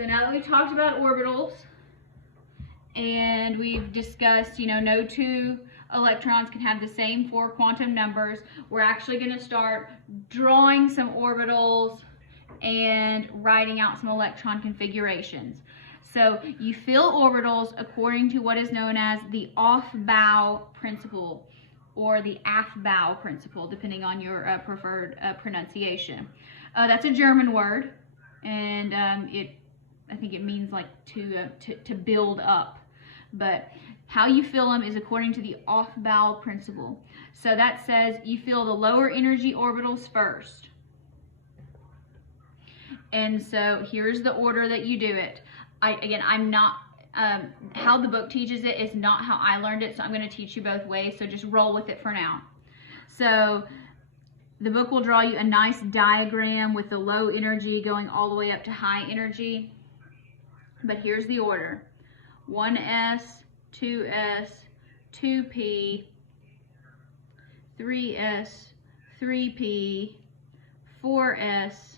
So now that we've talked about orbitals and we've discussed, no two electrons can have the same 4 quantum numbers, we're actually going to start drawing some orbitals and writing out some electron configurations. So you fill orbitals according to what is known as the Aufbau Principle or the Aufbau Principle, depending on your preferred pronunciation. That's a German word, and I think it means like to build up. But how you fill them is according to the Aufbau Principle. So that says you fill the lower energy orbitals first. And so here's the order that you do it. I'm not, how the book teaches it is not how I learned it, so I'm going to teach you both ways, so just roll with it for now. So the book will draw you a nice diagram with the low energy going all the way up to high energy. But here's the order: 1s, 2s, 2p, 3s, 3p, 4s,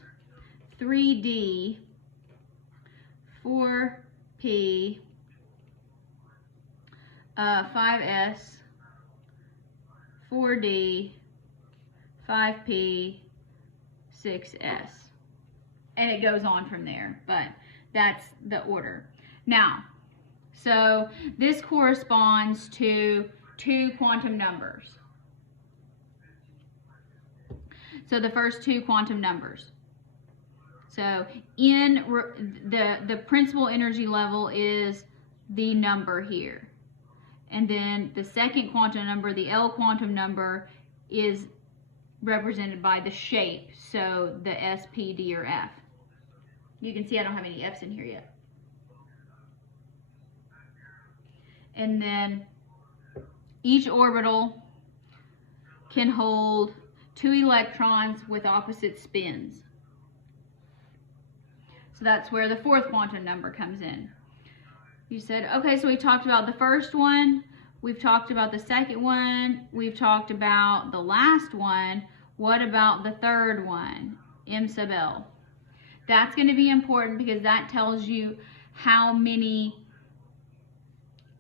3d, 4p, 5s, 4d, 5p, 6s. And it goes on from there, but that's the order. Now, so this corresponds to 2 quantum numbers. So the first 2 quantum numbers. So in the principal energy level is the number here. And then the second quantum number, the L quantum number, is represented by the shape. So the S, P, D, or F. You can see I don't have any F's in here yet. And then each orbital can hold 2 electrons with opposite spins. So that's where the 4th quantum number comes in. You said, okay, so we talked about the first one, we've talked about the second one, we've talked about the last one. What about the third one, M sub L? That's going to be important because that tells you how many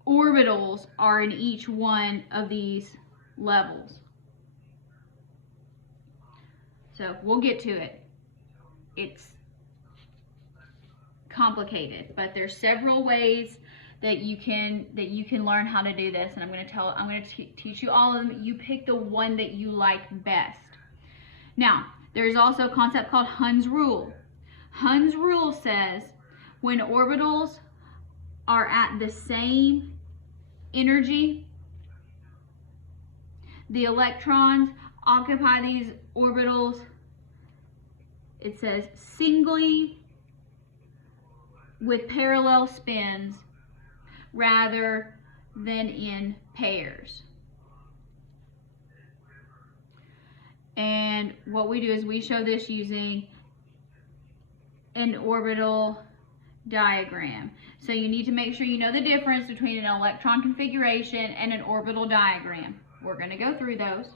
orbitals are in each one of these levels. So we'll get to it. It's complicated, but there's several ways that you can learn how to do this, and I'm going to teach you all of them. You pick the one that you like best. Now, there's also a concept called Hund's rule. Hund's rule says when orbitals are at the same energy, the electrons occupy these orbitals, it says, singly with parallel spins rather than in pairs. And what we do is we show this using an orbital diagram. So you need to make sure you know the difference between an electron configuration and an orbital diagram. We're going to go through those.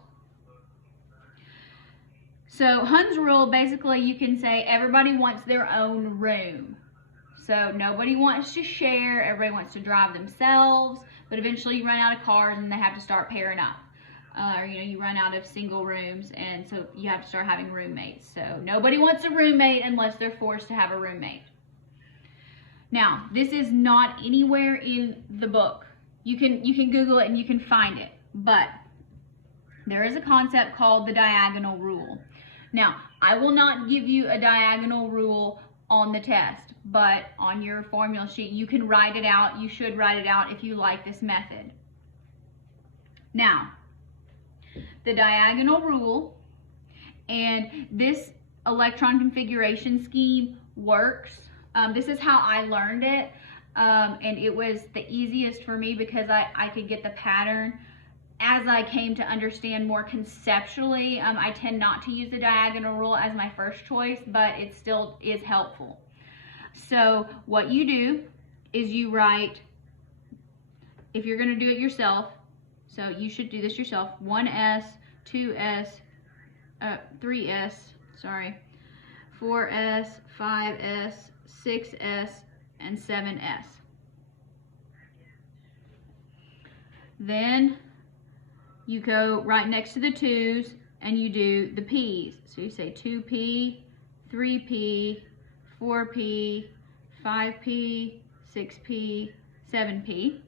So Hund's rule, basically you can say everybody wants their own room. So nobody wants to share, everybody wants to drive themselves, but eventually you run out of cars and they have to start pairing up. Or you run out of single rooms, and so you have to start having roommates. So nobody wants a roommate unless they're forced to have a roommate. Now, this is not anywhere in the book. You can Google it and you can find it, but there is a concept called the diagonal rule. Now, I will not give you a diagonal rule on the test, but on your formula sheet, you can write it out. You should write it out if you like this method. Now, the diagonal rule and this electron configuration scheme works. This is how I learned it, and it was the easiest for me because I could get the pattern. As I came to understand more conceptually, I tend not to use the diagonal rule as my first choice, but it still is helpful. So what you do is you write, if you're going to do it yourself, so you should do this yourself, 1s, 2s, 3s, sorry, 4s, 5s, 6s, and 7s. Then you go right next to the 2's and you do the p's. So you say 2p, 3p, 4p, 5p, 6p, 7p.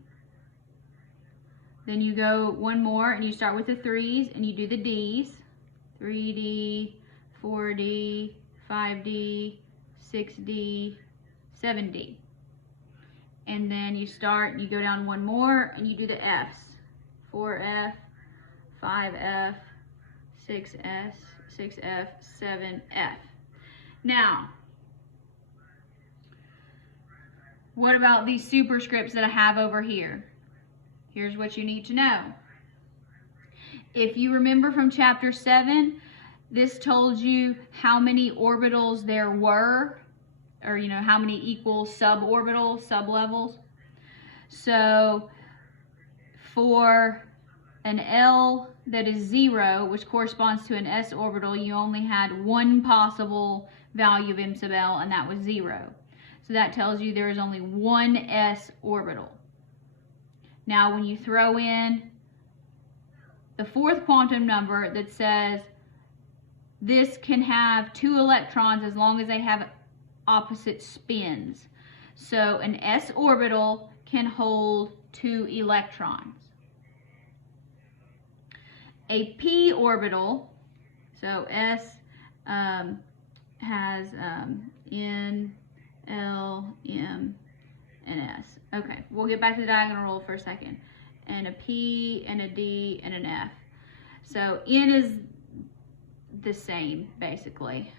Then you go one more and you start with the 3's and you do the d's. 3d, 4d, 5d, 6d, 7d. And then you go down one more and you do the f's. 4f, 5f, 6s, 6f, 7f. Now, what about these superscripts that I have over here? Here's what you need to know. If you remember from chapter 7, this told you how many orbitals there were, or how many equal suborbitals, sublevels. So for an L that is 0, which corresponds to an s orbital, you only had one possible value of m sub L, and that was 0. So that tells you there is only one s orbital. Now when you throw in the fourth quantum number that says this can have 2 electrons as long as they have opposite spins. So an s orbital can hold 2 electrons. A p orbital, so s has n, l, m, and s. Okay, we'll get back to the diagonal rule for a second. And a p, and a d, and an f. So n is the same, basically.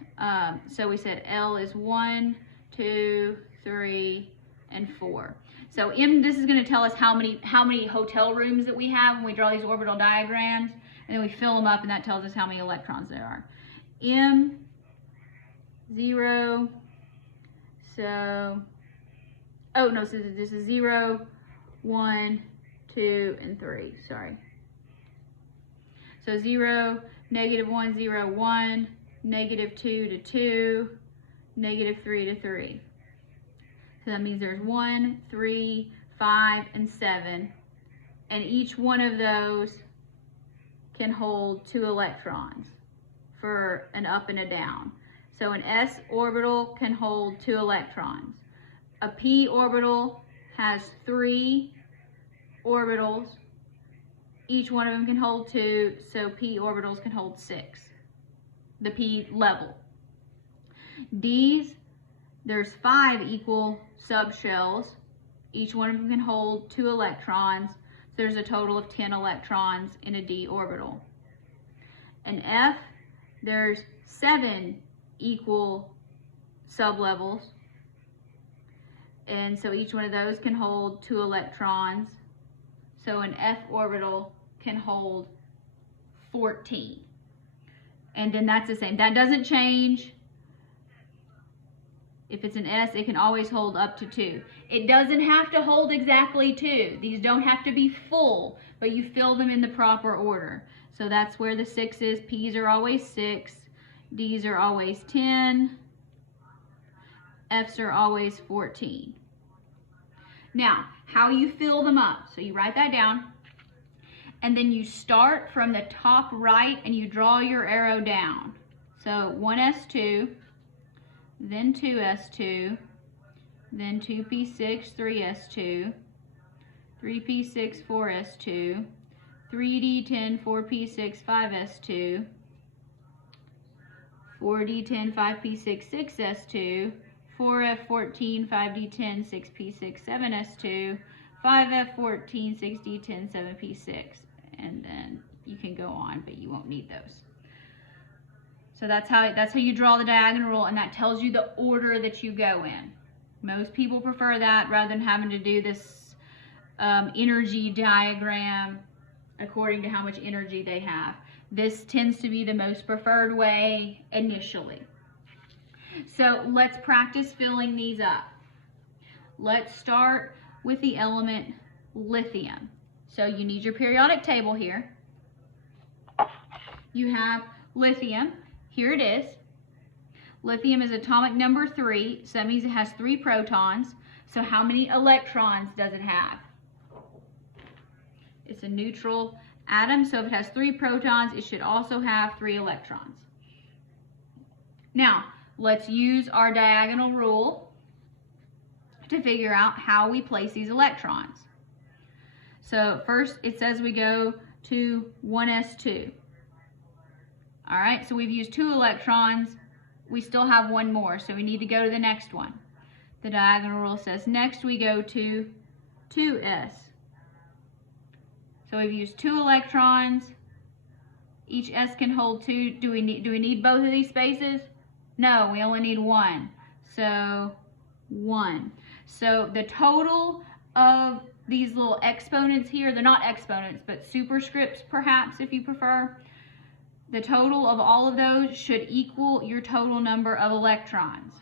So we said L is 1, 2, 3, and 4. So M, this is going to tell us how many hotel rooms that we have when we draw these orbital diagrams, and then we fill them up, and that tells us how many electrons there are. M, 0, so, oh no, so this is 0, 1, 2, and 3, sorry. So 0, -1, 0, 1, -2 to 2, -3 to 3. So that means there's 1, 3, 5, and 7. And each one of those can hold 2 electrons for an up and a down. So an s orbital can hold 2 electrons. A p orbital has 3 orbitals. Each one of them can hold 2, so p orbitals can hold 6, the p level. D's, there's 5 equal subshells. Each one of them can hold 2 electrons, so there's a total of 10 electrons in a d orbital. And F, there's 7 equal sublevels, and so each one of those can hold 2 electrons. So an f orbital can hold 14. And then that's the same. That doesn't change. If it's an s, it can always hold up to 2. It doesn't have to hold exactly 2. These don't have to be full, but you fill them in the proper order. So that's where the 6 is. P's are always 6. D's are always 10. F's are always 14. Now, how you fill them up. So you write that down, and then you start from the top right and you draw your arrow down. So 1s2, then 2s2, then 2p6, 3s2, 3p6, 4s2, 3d10, 4p6, 5s2, 4d10, 5p6, 6s2, 4f14, 5d10, 6p6, 7s2, 5f14, 6d10, 7p6, and then you can go on, but you won't need those. So that's how you draw the diagonal rule, and that tells you the order that you go in. Most people prefer that rather than having to do this energy diagram according to how much energy they have. This tends to be the most preferred way initially. So let's practice filling these up. Let's start with the element lithium. So you need your periodic table here. You have lithium. Here it is. Lithium is atomic number 3, so that means it has 3 protons. So how many electrons does it have? It's a neutral atom, so if it has 3 protons, it should also have 3 electrons. Now, let's use our diagonal rule to figure out how we place these electrons. So first, it says we go to 1s2. All right, so we've used 2 electrons. We still have 1 more, so we need to go to the next one. The diagonal rule says next we go to 2s. So we've used 2 electrons. Each s can hold 2. Do we need both of these spaces? No, we only need 1. So 1. So the total of these little exponents here, they're not exponents, but superscripts perhaps if you prefer. The total of all of those should equal your total number of electrons.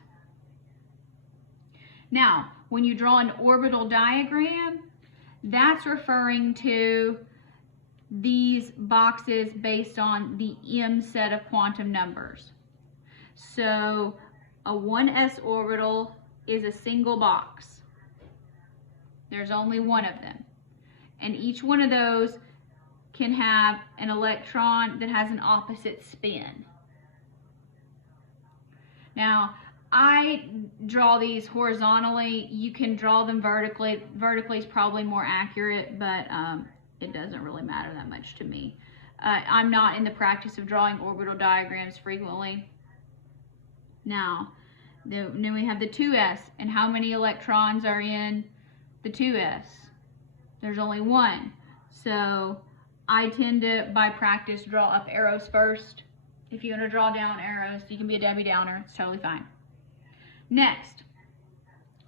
Now, when you draw an orbital diagram, that's referring to these boxes based on the M set of quantum numbers. So a 1s orbital is a single box. There's only 1 of them. And each one of those can have an electron that has an opposite spin. Now, I draw these horizontally. You can draw them vertically. Vertically is probably more accurate, but it doesn't really matter that much to me. I'm not in the practice of drawing orbital diagrams frequently. Now, then we have the 2s, and how many electrons are in the 2s? There's only 1. So I tend to, by practice, draw up arrows first. If you want to draw down arrows, you can be a Debbie Downer. It's totally fine. Next,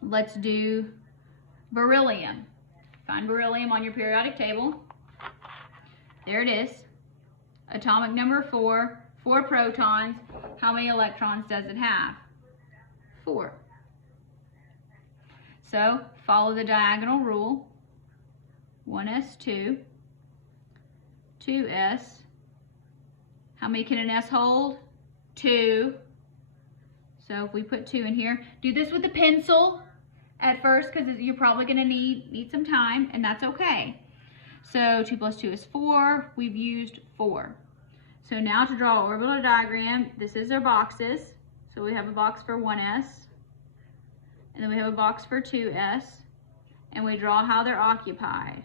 let's do beryllium. Find beryllium on your periodic table. There it is. Atomic number 4, 4 protons. How many electrons does it have? 4. So follow the diagonal rule. 1s2, 2s. How many can an s hold? 2. So if we put 2 in here, do this with a pencil at first because you're probably going to need some time, and that's okay. So 2 plus 2 is 4. We've used 4. So now to draw an orbital diagram, this is our boxes. So we have a box for 1s, and then we have a box for 2s, and we draw how they're occupied.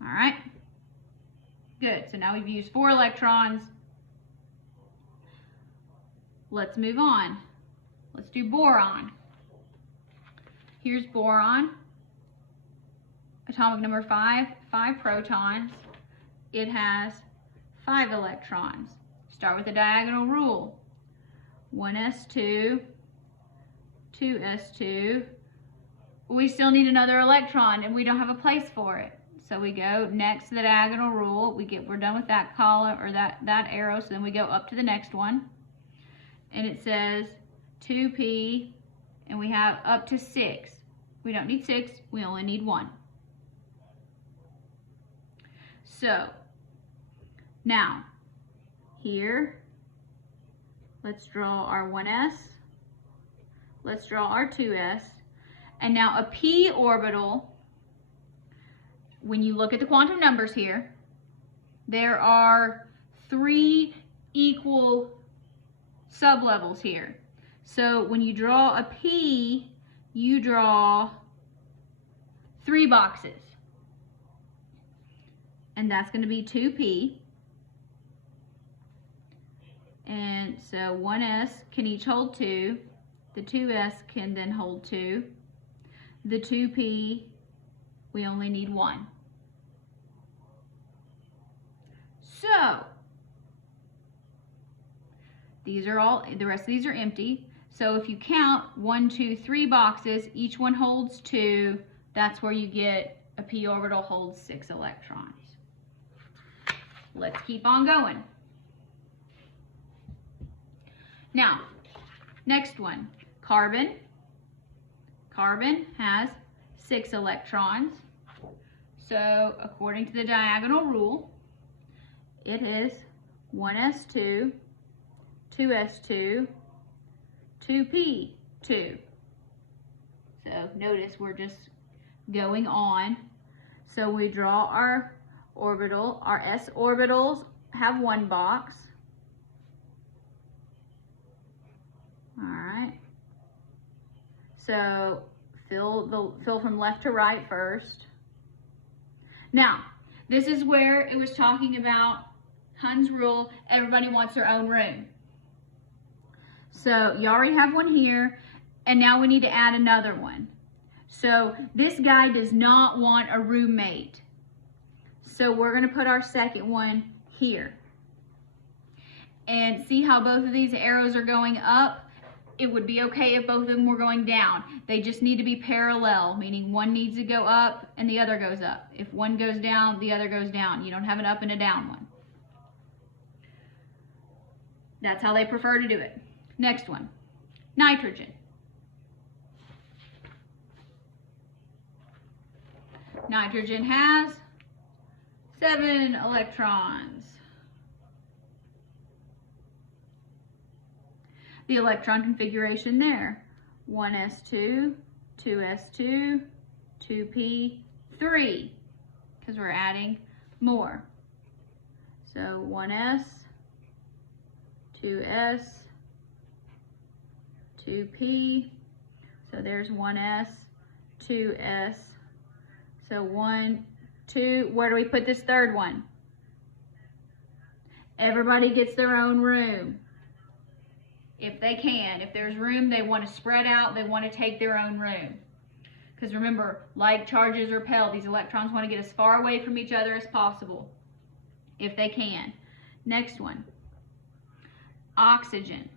All right, good. So now we've used 4 electrons. Let's move on. Let's do boron. Here's boron. Atomic number 5, 5 protons. It has 5 electrons. Start with the diagonal rule. 1s2, 2s2. We still need another electron and we don't have a place for it. So we go next to the diagonal rule. We're done with that column or that arrow, so then we go up to the next one. And it says 2p, and we have up to 6. We don't need 6, we only need 1. So, now, here, let's draw our 1s, let's draw our 2s, and now a p orbital, when you look at the quantum numbers here, there are 3 equal sublevels here. So when you draw a P, you draw 3 boxes. And that's going to be 2P. And so 1s can each hold 2. The 2s can then hold 2. The 2P, we only need 1. So these are all, the rest of these are empty. So if you count 1, 2, 3 boxes, each one holds 2. That's where you get a p orbital holds 6 electrons. Let's keep on going. Now, next one, carbon. Carbon has 6 electrons. So according to the diagonal rule, it is 1s2, 2s2, 2p2. So notice we're just going on. So we draw our orbital. Our s orbitals have one box. All right. So fill from left to right first. Now, this is where it was talking about Hund's rule, everybody wants their own room. So you already have one here, and now we need to add another one. So this guy does not want a roommate. So we're gonna put our second one here. And see how both of these arrows are going up? It would be okay if both of them were going down. They just need to be parallel, meaning one needs to go up and the other goes up. If one goes down, the other goes down. You don't have an up and a down one. That's how they prefer to do it. Next one, nitrogen. Nitrogen has 7 electrons. The electron configuration there, 1s2, 2s2, 2p3, because we're adding more. So 1s, 2s, 2p, so there's 1s, 2s, so 1, 2, where do we put this third one? Everybody gets their own room. If they can, if there's room, they want to spread out, they want to take their own room. Because remember, like charges repel, these electrons want to get as far away from each other as possible, if they can. Next one, oxygen.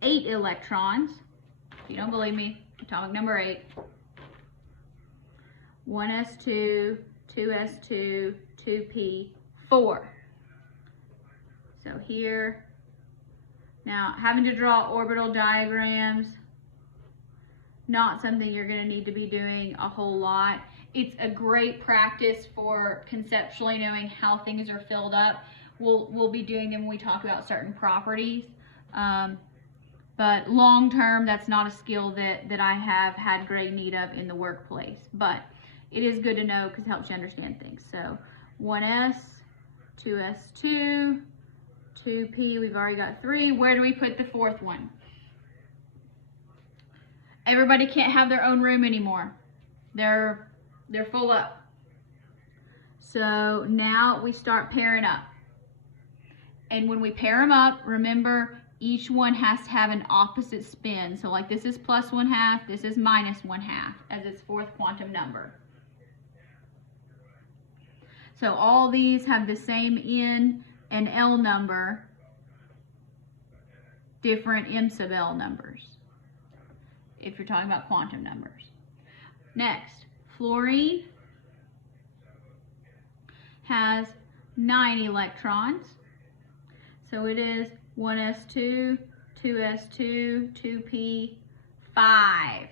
8 electrons. If you don't believe me, atomic number 8. 1s2, 2s2, 2p4. So here, now having to draw orbital diagrams, not something you're going to need to be doing a whole lot. It's a great practice for conceptually knowing how things are filled up. We'll be doing them when we talk about certain properties. But long term, that's not a skill that I have had great need of in the workplace. But it is good to know because it helps you understand things. So 1s, 2s2, 2p, we've already got 3. Where do we put the fourth one? Everybody can't have their own room anymore. They're full up. So now we start pairing up. And when we pair them up, remember, each one has to have an opposite spin. So like this is plus 1/2, this is minus 1/2 as its fourth quantum number. So all these have the same N and L number, different M sub L numbers, if you're talking about quantum numbers. Next, fluorine has 9 electrons. So it is 1s2, 2s2, 2p5.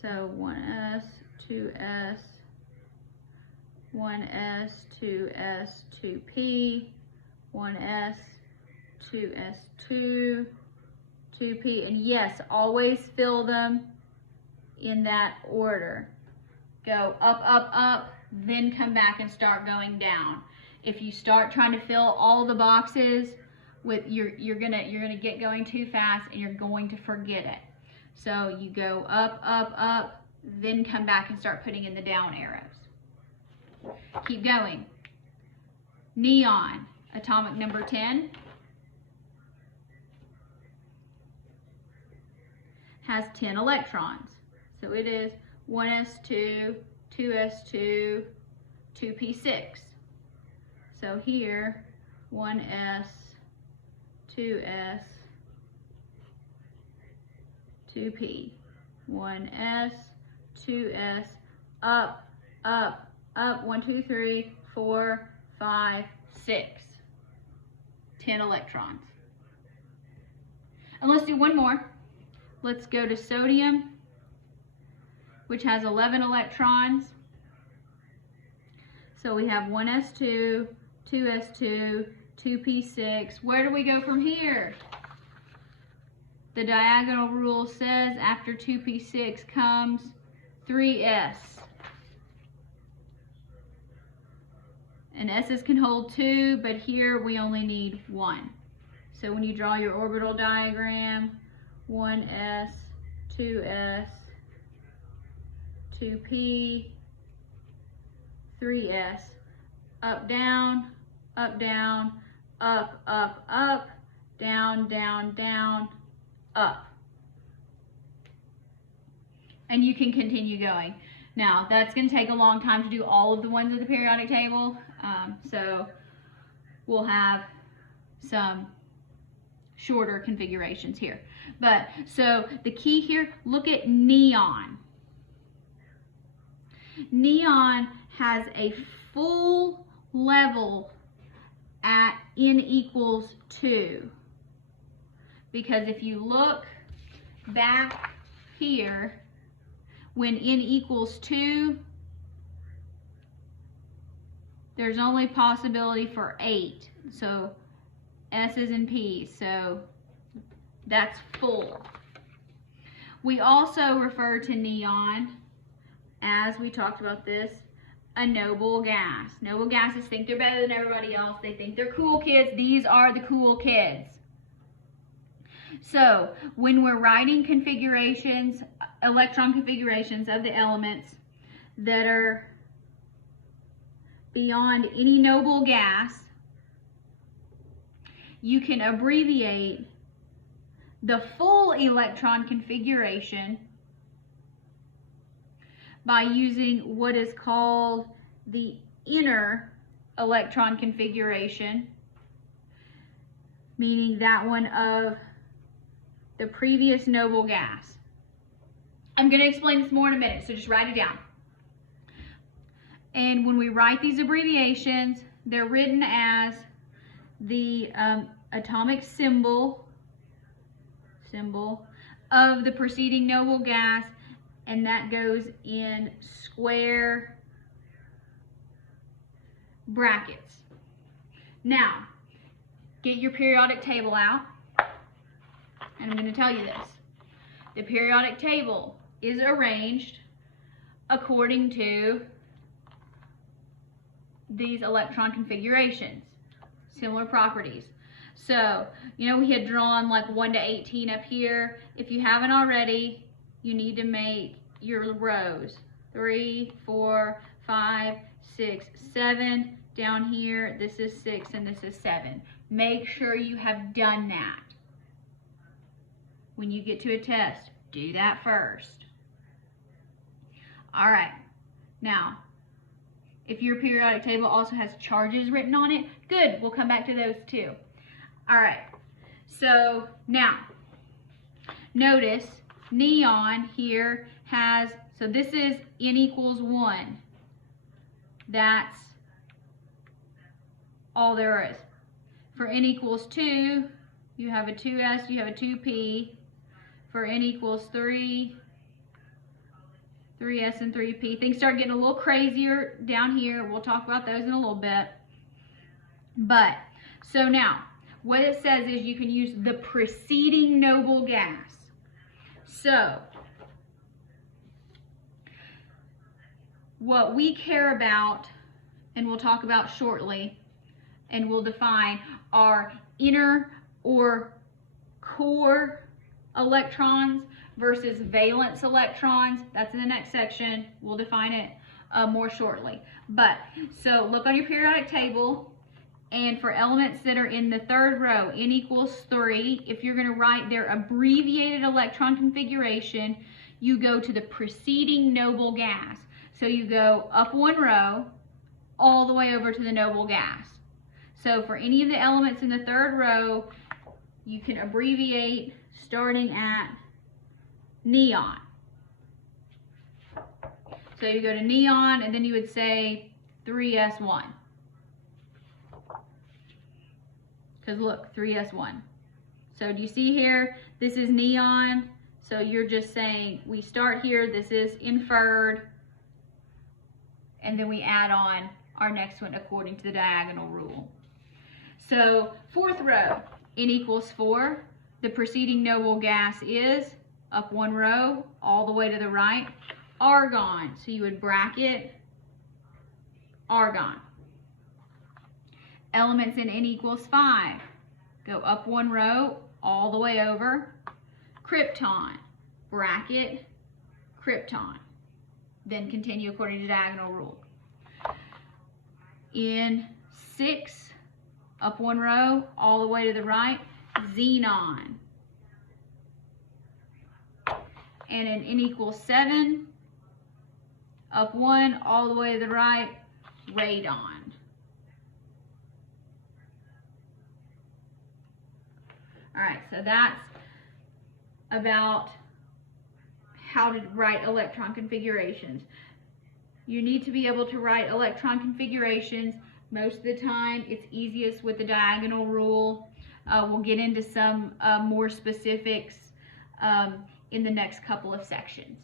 So 1s, 2s, 1s, 2s, 2p, 1s, 2s2, 2p, and yes, always fill them in that order. Go up, up, up, then come back and start going down. If you start trying to fill all the boxes with you're gonna get going too fast and you're going to forget it. So you go up, up, up, then come back and start putting in the down arrows. Keep going. Neon, atomic number 10, has 10 electrons. So it is 1s2, 2s2, 2p6. So here, 1s, 2s, 2p, 1s, 2s, up, up, up, 1, 2, 3, 4, 5, 6. 10 electrons. And let's do one more. Let's go to sodium, which has 11 electrons. So we have 1s2, 2s2, 2p6. Where do we go from here? The diagonal rule says after 2p6 comes 3s. And s's can hold 2, but here we only need 1. So when you draw your orbital diagram, 1s, 2s, 2p, 3s, up, down, up, down, up, up, up, down, down, down, up. And you can continue going. Now, that's going to take a long time to do all of the ones of the periodic table, so we'll have some shorter configurations here. But, so the key here, look at neon. Neon has a full level at n equals 2. Because if you look back here, when n equals 2, there's only possibility for 8. So S's and P's, so that's full. We also refer to neon, as we talked about this, a noble gas. Noble gases think they're better than everybody else. They think they're cool kids. These are the cool kids. So when we're writing configurations, electron configurations of the elements that are beyond any noble gas, you can abbreviate the full electron configuration by using what is called the inner electron configuration, meaning that one of the previous noble gas. I'm going to explain this more in a minute, so just write it down. And when we write these abbreviations, they're written as the atomic symbol of the preceding noble gas, and that goes in square brackets. Now, get your periodic table out, and I'm going to tell you this. The periodic table is arranged according to these electron configurations, similar properties. So, you know, we had drawn like 1 to 18 up here. If you haven't already, you need to make your rows 3, 4, 5, 6, 7. Down here, this is 6 and this is 7. Make sure you have done that. When you get to a test, do that first. All right. Now, if your periodic table also has charges written on it, good. We'll come back to those too. All right. So now, notice neon here has, so this is n equals 1. That's all there is. For n equals 2, you have a 2s, you have a 2p. For n equals 3, 3s and 3p. Things start getting a little crazier down here. We'll talk about those in a little bit. But, so now, what it says is you can use the preceding noble gas. So, what we care about, and we'll talk about shortly, and we'll define, are inner or core electrons versus valence electrons. That's in the next section. We'll define it more shortly. But, so look on your periodic table, and for elements that are in the third row, n equals 3, if you're going to write their abbreviated electron configuration, you go to the preceding noble gas. So you go up 1 row, all the way over to the noble gas. So for any of the elements in the third row, you can abbreviate starting at neon. So you go to neon, and then you would say 3s1. Because look, 3s1. So do you see here? This is neon. So you're just saying, we start here, this is inferred, and then we add on our next one according to the diagonal rule. So fourth row, N equals 4. The preceding noble gas is, up one row, all the way to the right, argon. So you would bracket argon. Elements in N equals 5. Go up one row, all the way over, krypton, bracket krypton. Then continue according to diagonal rule. In 6, up one row, all the way to the right, xenon. And in N equals 7, up one, all the way to the right, radon. All right, so that's about how to write electron configurations. You need to be able to write electron configurations. Most of the time, it's easiest with the diagonal rule. We'll get into some more specifics in the next couple of sections.